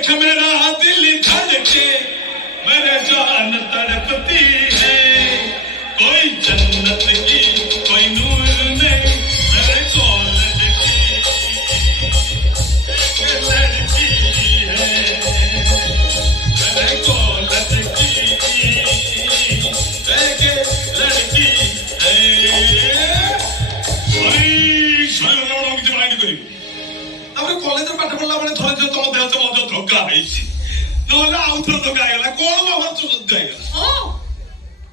देख मेरा दिल धड़के मेरे जान तड़पती है कोई जन्नत की कोई नूर नहीं मेरे कॉलेज की एक लड़की है मेरे कॉलेज की एक लड़की है କିଛି ମାଇଣ୍ଡ କରିବି ତାପରେ କଲେଜରେ ପାଠ ପଢିଲା ବେଳେ ଥରେ ଥରେ ତମ ଦେହ ମଧ୍ୟ ଧୋକା ହେଇଛି ନହେଲେ ଆଉ ଥରେ ଧୋକା ହେଇଗଲା କଣ ଭାବୁଛ ସତ୍ୟ ହେଇଗଲା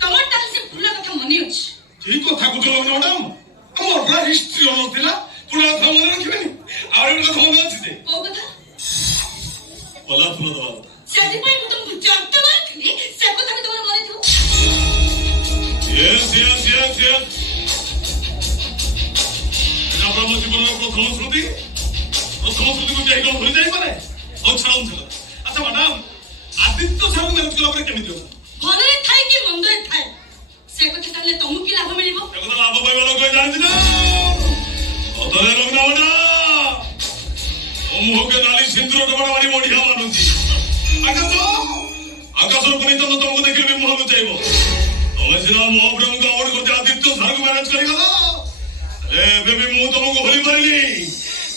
ତମର ତାହେଲେ ସେ ପୁରୁଣା କଥା ମନେ ଅଛି କି କଥା କହୁଛ ମ୍ୟାଡାମ ଆମର ହିଷ୍ଟ୍ରି ନଥିଲା ପୁରୁଣା କଥା ମନେ ରଖିବେନି ଆଉ ଗୋଟେ କଥା ମନେ ଅଛି ଯେ କୋଉ କଥା ପଲା ଫୁଲ ଦବା ସେଥିପାଇଁ ମୁଁ ତମକୁ ଜାଣତ ମାରିଥିଲି ସେ କଥା ବି ତମର ମନେ ଥିବ ୟେସ୍ ଆପଣଙ୍କ ଜୀବନର ପ୍ରଥମ ସ୍ମୃତିକୁ ଯାଇ କଣ ଭୁଲି ଯାଇପାରେ ଆଉ ଛାଡ଼ନ୍ତୁ ଆଚ୍ଛା ମ୍ୟାଡାମ ଆଦିତ୍ୟ ସାର୍ଙ୍କୁ ମ୍ୟାରେଜ କଲା ପରେ କେମିତି ହବ ଭଲରେ ଥାଏ କି ମନ୍ଦରେ ଥାଏ ସେ କଥା କହିଲେ ତମକୁ କି ଲାଭ ମିଳିବ ସେ କଥା ଲାଭ ପାଇବା ଲୋକ ଜାଣିଛି ନା ଅତରେ ରଙ୍ଗନା ମୁହଁକେ ନାଲି ସିନ୍ଦୁର ଟମାଟ ମାରି ବଢିଆ ମାନୁଛି ଆକାଶର ପରିଚନ୍ନ ତମକୁ ଦେଖିଲେ ବି ମୁହଁ ଲୁଚାଇବ ତମେ ସିନା ମୋ ପ୍ରେମକୁ ଆଭଏଡ୍ କରୁଛ ଆଦିତ୍ୟ ସାର୍ଙ୍କୁ ମ୍ୟାରେଜ କରିଗଲ ଏବେ ବି ମୁଁ ତମକୁ ଭୁଲି ପାରିନି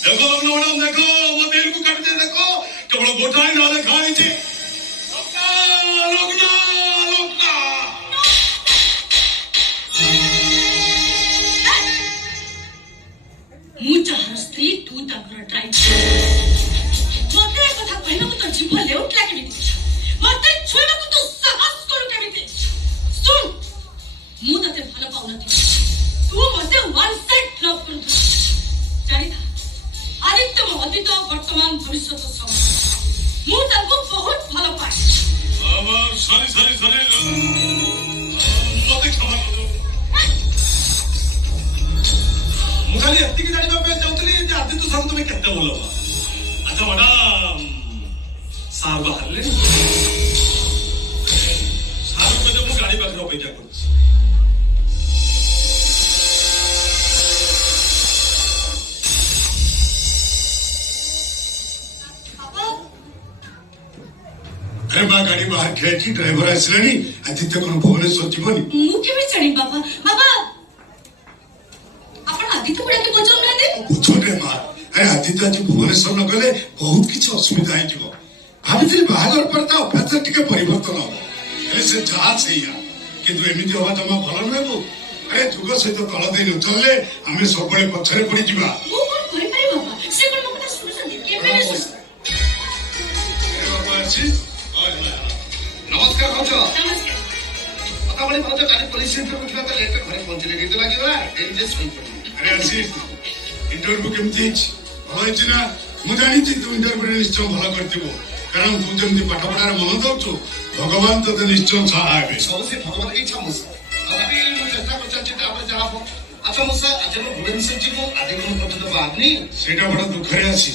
ଦେଖ ମ୍ୟାଡାମ ଦେଖ ମୋ ଦିଲକୁ କାଟିଦେ ଦେଖ କେବଳ ଗୋଟାଏ ନାଁ ଲେଖା ହେଇଛି ମୁଁ ଯାହାର ସ୍ତ୍ରୀ ତୁ ତାଙ୍କର ଡ୍ରାଇଭର ମତେ ଏ କଥା କହିବାକୁ ତ ଜିଭ ଲେଉଟିଲା କେମିତି ମତେ ଛୁଇଁବାକୁ ତୁ ସାହସ କରୁ କେମିତି ଶୁଣ ମୁଁ ତତେ ଭଲ ପାଉନଥିଲି ତୁ ମତେ ୱାନ୍ ସାଇଡ୍ ଲଭ୍ କରୁଥିଲୁ ଜାଣିଥା ଆଦିତ୍ୟ ମୋ ଅତୀତ ବର୍ତ୍ତମାନ ଭବିଷ୍ୟତ ସବୁ ମୁଁ ତାଙ୍କୁ ବହୁତ ଭଲ ପାଏ ସରି ମତେ କ୍ଷମା କର ମୁଁ ଖାଲି ଏତିକି ଜାଣିବା ପାଇଁ ଚାହୁଁଥିଲି ଯେ ଆଦିତ୍ୟ ସାର୍ ତମେ କେତେ ଭଲ ପା ଆଚ୍ଛା ମ୍ୟାଡାମ ସାର୍ ବାହାରିଲେ ସାର୍ କହିଲେ ମୁଁ ଗାଡି ପାଖରେ ଅପେକ୍ଷା କରୁଛି अरे माँ गाड़ी बाहर खड़ी ड्राइवर आसलानी आदित्य कौन भुवनेश्वर जीवनी मु केबे जानि बाबा आपण आदित्य पुरा के पचम ना दे छोटे माँ अरे आदित्य आज भुवनेश्वर न गले बहुत किछ असुविधा है जीव भाबिथिल बाहागर परता अभ्यास टिके परिवर्तन हो अरे से जा छैया किंतु एमिति होवा तमा भल नेबो अरे जुग सहित तळ दे न चलले हमें सबले पछरे पड़ी जीवा मु कोन करि पारि बाबा से कोन मकता सुनसंदी केबे अरे बाबा अछि नमस्कार भाउज नमस्कार पता बड़ी भाउज काली पुलिस इंटरव्यू थिला त लेट घरे पहुंचले किंतु लागिला एजे सोई पड़ी अरे अछि इंटरव्यू केमति होय छी ना मु जानि छी तू इंटरव्यू निश्चय भला करथिबो कारण तू जेमति पाठ पढार मन दउछु भगवान तते निश्चय सहायबे सब से भगवान की इच्छा मुस अभी मु चेष्टा करछि त आपण जहाबो अच्छा मुस आज मु भुवनेश्वर जीवो आदि कोन पछत बानी सेटा बड़ दुखरे आसी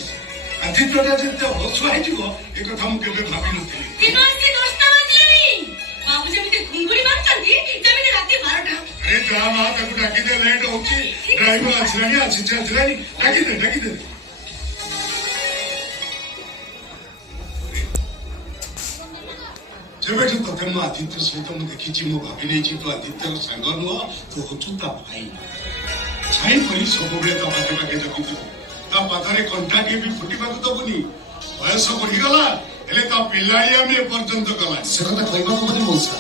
आदित्यटा जेते हसुआ हिटिबो ए कथा मु केबे भाबी नथिली दिनोस्ती दोस्ता बाजलेनी बाबू जेमिते घुंगुरी मारछंती जेमिते राती 12टा अरे जा मां ताकू डाकी दे लेट होची ड्राइवर आछलानी आछलानी डाकी दे जेबेठू तते मु आदित्य सहित मु देखिछि मु भाबी नै छि तो आदित्यर संग नुह तो होचु ता भाई छाई परी सब बेले ता पाखे पाखे जकिछु ता पाथरे कंटा के भी फुटिबा को दबुनी बयस बढ़ी गला हेले ता पिल्लाई आमे पर्यंत गला से कथा कहबा को बने मोसा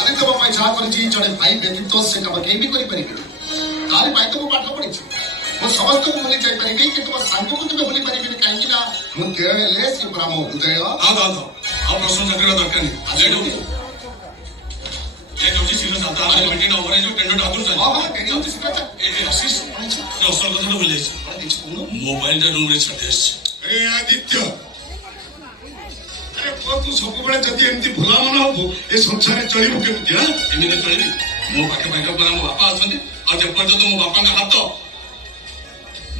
आदित्य बाबा इच्छा करछि जड़े भाई व्यतीत से काम के भी करि परिबे तारी भाई तो पाठ पढिछि मो समस्त को भूली जाई परिबे किंतु मो सांग को तो भूली परिबे काहे ना मु देह हेले से ब्रह्म हृदय आ प्रश्न चक्र दरकार नहीं लेट होची सीनो साता आ मीटिंग ओवर जो टेंडर आदुर जाय हां केनी होची सिकाचा ए आशीष असल कथा तो बोले मोबाइल टा रूम रे छडेस अरे आदित्य अरे तू सब बेले जदी एंती भला मन हो ए संसार चलिबो केमति हां एमिते चलिबी मो पाखे पाखे पर मो बापा अछंती आ जे पर्यंत मो बापा का हाथ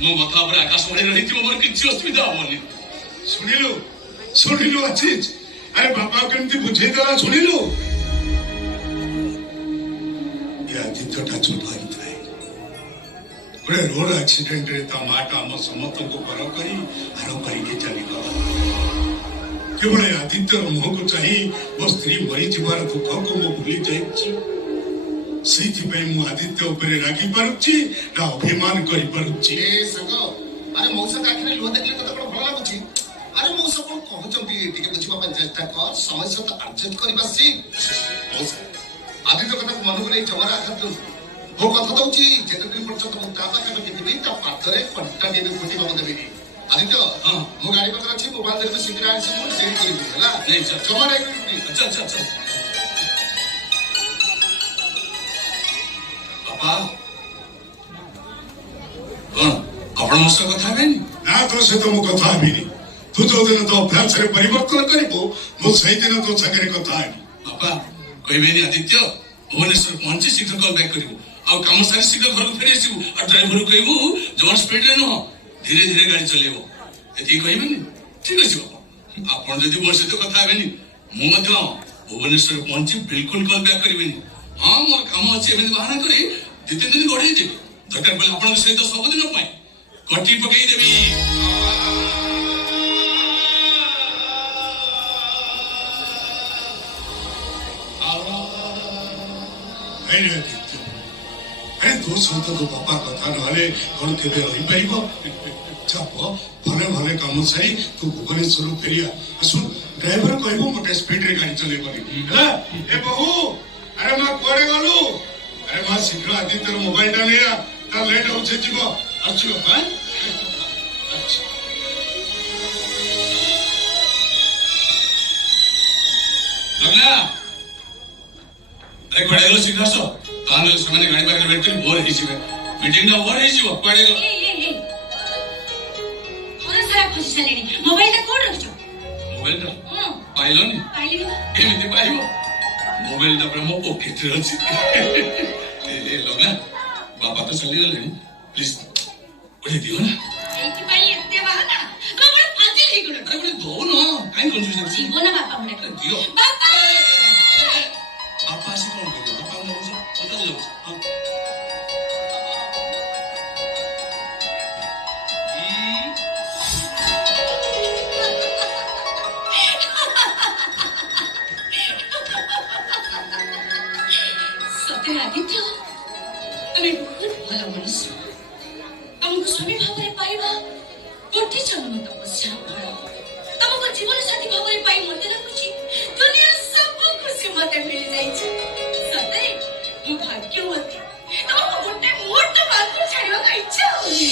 मो माथा पर आकाश बढी रही थी मोर किछि असुविधा होनी सुनिलु आशीष अरे बापा केमति बुझे देला सुनिलु आदित्यटा छोट है रोड एक्सीडेंट रे ता माटा हम समस्त को पर करी आरो करी के चली गला केवल आदित्यर मुह को चाही मो स्त्री मरी जीवार दुख को मो भूली जाइछि ସେଇଥିପାଇଁ ମୁଁ ଆଦିତ୍ୟ ଉପରେ ରାଗି ପାରୁଛି ନା ଅଭିମାନ କରିପାରୁଛି ଏ ସାଙ୍ଗ ଆରେ ମଉସା ଆଖିରେ ଲୁହ ଦେଖିଲେ ତତେ କଣ ଭଲ ଲାଗୁଛି ଆରେ ମଉସା କଣ କହୁଛନ୍ତି ଟିକେ ବୁଝିବା ପାଇଁ ଚେଷ୍ଟା କର ସମୟ ସହିତ ଆଡଜଷ୍ଟ କରିବା ଶିଖ ମଉସା ଆଦିତ୍ୟ କଥାକୁ ମନକୁ ନେଇ ଜମାରେ ଆଘାତ ଦିଅନ୍ତୁ ମୁଁ କଥା ଦଉଛି ଯେତେଦିନ ପର୍ଯ୍ୟନ୍ତ ମୁଁ ତା ପାଖାପାଖି ଥିବି ତା ପାଦରେ କଣ୍ଟା ଟିକେ ଫୁଟିବାକୁ ଦେବିନି ଆଦିତ୍ୟ ମୁଁ ଗାଡି ପାଖରେ ଅଛି ମୋବାଇଲ ଧରିବି ଶୀଘ୍ର ଆସି ମୁଁ ଡେରି କରିବି ହେଲା ଜମାରେ ଆଚ୍ଛା ବାପା କଣ ଆପଣ ମୋ ସହ କଥା ହେବେନି ନା ତୋ ସହିତ ମୁଁ କଥା ହେବିନି ତୁ ଯୋଉଦିନ ତୋ ଅଭ୍ୟାସରେ ପରିବର୍ତ୍ତନ କରିବୁ ମୁଁ ସେଇଦିନ ତୋ ସାଙ୍ଗରେ କଥା ହେବି ବାପା କହିବେନି ଆଦିତ୍ୟ ଭୁବନେଶ୍ୱର ପହଞ୍ଚି ଶୀଘ୍ର କଲ୍ ବ୍ୟାକ୍ କରିବୁ ଆଉ କାମ ସାରି ଶୀଘ୍ର ଘରକୁ ଫେରି ଆସିବୁ ଆଉ ଡ୍ରାଇଭରକୁ କହିବୁ ଜମା ସ୍ପିଡରେ ନୁହଁ ଧୀରେ ଧୀରେ ଗାଡି ଚଲେଇବ ଏତିକି କହିବେନି ଠିକ ଅଛି ବାପା ଆପଣ ଯଦି ମୋ ସହିତ କଥା ହେବେନି ମୁଁ ମଧ୍ୟ ଭୁବନେଶ୍ୱର ପହଞ୍ଚି ବିଲକୁଲ କଲ୍ ବ୍ୟାକ୍ କରିବେନି ହଁ ମୋର କାମ ଅଛି ଏମିତି ବାହାନା କରି 2-3 ଦିନ ଗଢେଇ ଦେବି ଦରକାର ପଡ଼ିଲେ ଆପଣଙ୍କ ସହିତ ସବୁଦିନ ପାଇଁ କଟି ପକେଇ ଦେବି ଆରେ ତୋ ସହିତ ତୋ ବାପା କଥା ନହେଲେ କଣ କେବେ ରହିପାରିବ ଚାପ ଭଲେ ଭଲେ କାମ ସାରି ତୁ ଭୁବନେଶ୍ୱରରୁ ଫେରିଆ ଶୁଣ ଡ୍ରାଇଭର କହିବୁ ଗୋଟେ ସ୍ପିଡରେ ଗାଡି ଚଲେଇ ପାରିବି ହେଲା ଏ ବହୁ अरे माँ कोड़े गलु अरे माँ शीघ्र आदित्य मोबाइल टा ले आ ता लेट हो से जीव अच्छी बात लगला अरे कोड़े गलु शीघ्र आसो ताने समय गाड़ी पाकर वेट कर बोर ही जीवे मीटिंग ना ओवर ही जीव कोड़े गलु ए थोड़ा सारा खुशी चलेनी मोबाइल टा कोड रखछो मोबाइल टा पाइलोनी एमिति पाइबो मोबाइल टा प्रेम पॉकेट रे अछि ए लगना बाबा तो चली गले प्लीज ओरे दियो ना एति पई एते बहाना तो बड़ फाजिल ही गुण अरे दो ना काई कंफ्यूजन छी जीवो ना बापा मने दियो बापा बापा से कौन करियो बापा को पता लो आदित्य तुम्हें बहुत भला मनुष्य तुमको स्वामी भाव में पाइबा कोटि जन्म तपस्या फल तुमको जीवन साथी भाव में पाई मते लगुची दुनिया सब खुशी मते मिल जाई छै सते मु भाग्यवती तुमको गोटे मोट बात छाड़ियो का इच्छा होनी